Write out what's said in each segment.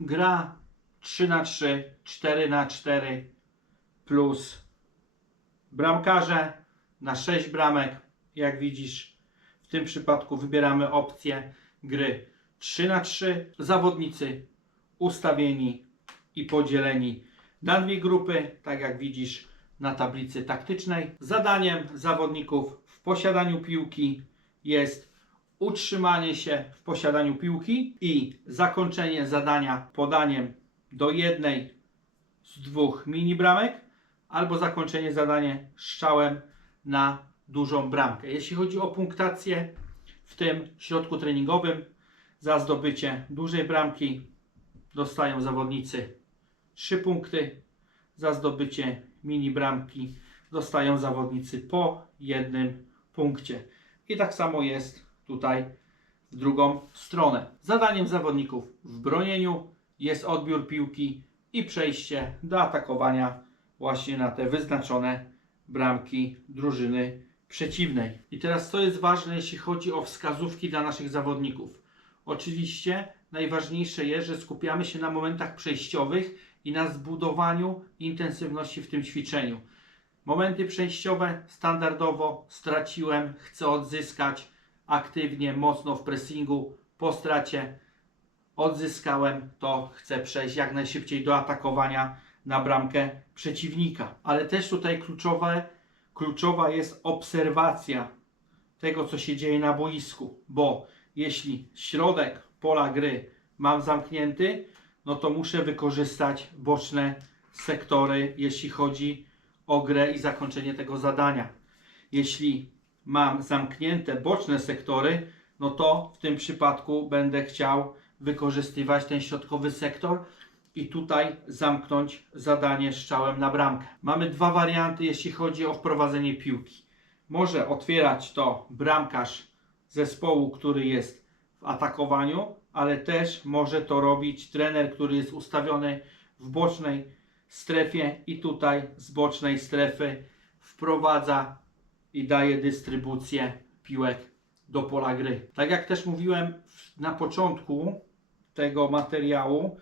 gra 3 na 3 4 na 4 plus bramkarze na 6 bramek. Jak widzisz, w tym przypadku wybieramy opcję gry 3 na 3 Zawodnicy ustawieni i podzieleni na dwie grupy, tak jak widzisz na tablicy taktycznej. Zadaniem zawodników w posiadaniu piłki jest utrzymanie się w posiadaniu piłki i zakończenie zadania podaniem do jednej z dwóch mini bramek albo zakończenie zadania strzałem na dużą bramkę. Jeśli chodzi o punktację w tym środku treningowym, za zdobycie dużej bramki dostają zawodnicy 3 punkty, za zdobycie mini bramki dostają zawodnicy po jednym punkcie. I tak samo jest tutaj w drugą stronę. Zadaniem zawodników w bronieniu jest odbiór piłki i przejście do atakowania właśnie na te wyznaczone bramki drużyny przeciwnej. I teraz co jest ważne, jeśli chodzi o wskazówki dla naszych zawodników? Oczywiście najważniejsze jest, że skupiamy się na momentach przejściowych i na zbudowaniu intensywności w tym ćwiczeniu. Momenty przejściowe standardowo straciłem, chcę odzyskać aktywnie, mocno w pressingu. Po stracie odzyskałem, to chcę przejść jak najszybciej do atakowania na bramkę przeciwnika. Ale też tutaj kluczowe, kluczowa jest obserwacja tego, co się dzieje na boisku, bo jeśli środek pola gry mam zamknięty, no to muszę wykorzystać boczne sektory, jeśli chodzi o grę i zakończenie tego zadania. Jeśli mam zamknięte boczne sektory, no to w tym przypadku będę chciał wykorzystywać ten środkowy sektor i tutaj zamknąć zadanie strzałem na bramkę. Mamy dwa warianty, jeśli chodzi o wprowadzenie piłki. Może otwierać to bramkarz zespołu, który jest w atakowaniu, ale też może to robić trener, który jest ustawiony w bocznej strefie i tutaj z bocznej strefy wprowadza i daje dystrybucję piłek do pola gry. Tak jak też mówiłem na początku tego materiału,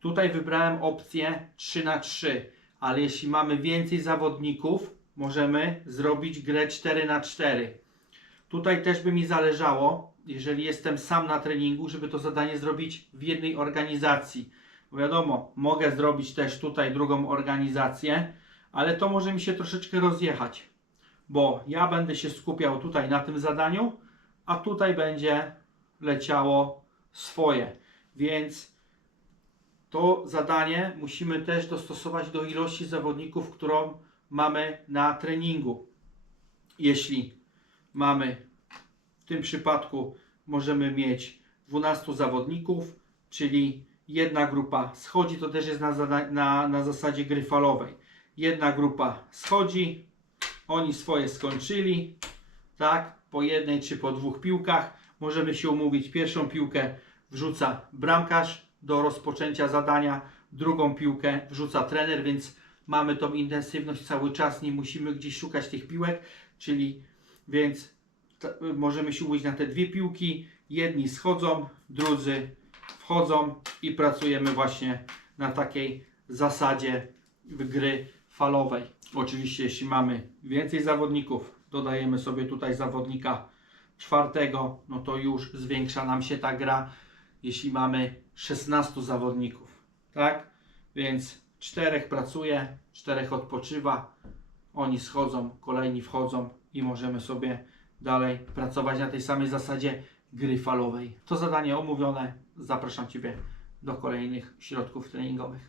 tutaj wybrałem opcję 3 na 3 ale jeśli mamy więcej zawodników, możemy zrobić grę 4 na 4 Tutaj też by mi zależało, jeżeli jestem sam na treningu, żeby to zadanie zrobić w jednej organizacji. Bo wiadomo, mogę zrobić też tutaj drugą organizację, ale to może mi się troszeczkę rozjechać, bo ja będę się skupiał tutaj na tym zadaniu, a tutaj będzie leciało swoje. Więc to zadanie musimy też dostosować do ilości zawodników, którą mamy na treningu. Jeśli mamy w tym przypadku możemy mieć 12 zawodników, czyli jedna grupa schodzi, to też jest na, na, na zasadzie gry falowej. Jedna grupa schodzi, oni swoje skończyli, tak, po jednej czy po dwóch piłkach. Możemy się umówić, pierwszą piłkę wrzuca bramkarz do rozpoczęcia zadania, drugą piłkę wrzuca trener, więc mamy tą intensywność cały czas, nie musimy gdzieś szukać tych piłek, czyli więc możemy się umówić na te dwie piłki. Jedni schodzą, drudzy wchodzą i pracujemy właśnie na takiej zasadzie gry falowej. Oczywiście, jeśli mamy więcej zawodników, dodajemy sobie tutaj zawodnika czwartego, no to już zwiększa nam się ta gra, jeśli mamy 16 zawodników. Tak? Więc czterech pracuje, czterech odpoczywa, oni schodzą, kolejni wchodzą i możemy sobie dalej pracować na tej samej zasadzie gry falowej. To zadanie omówione. Zapraszam Ciebie do kolejnych środków treningowych.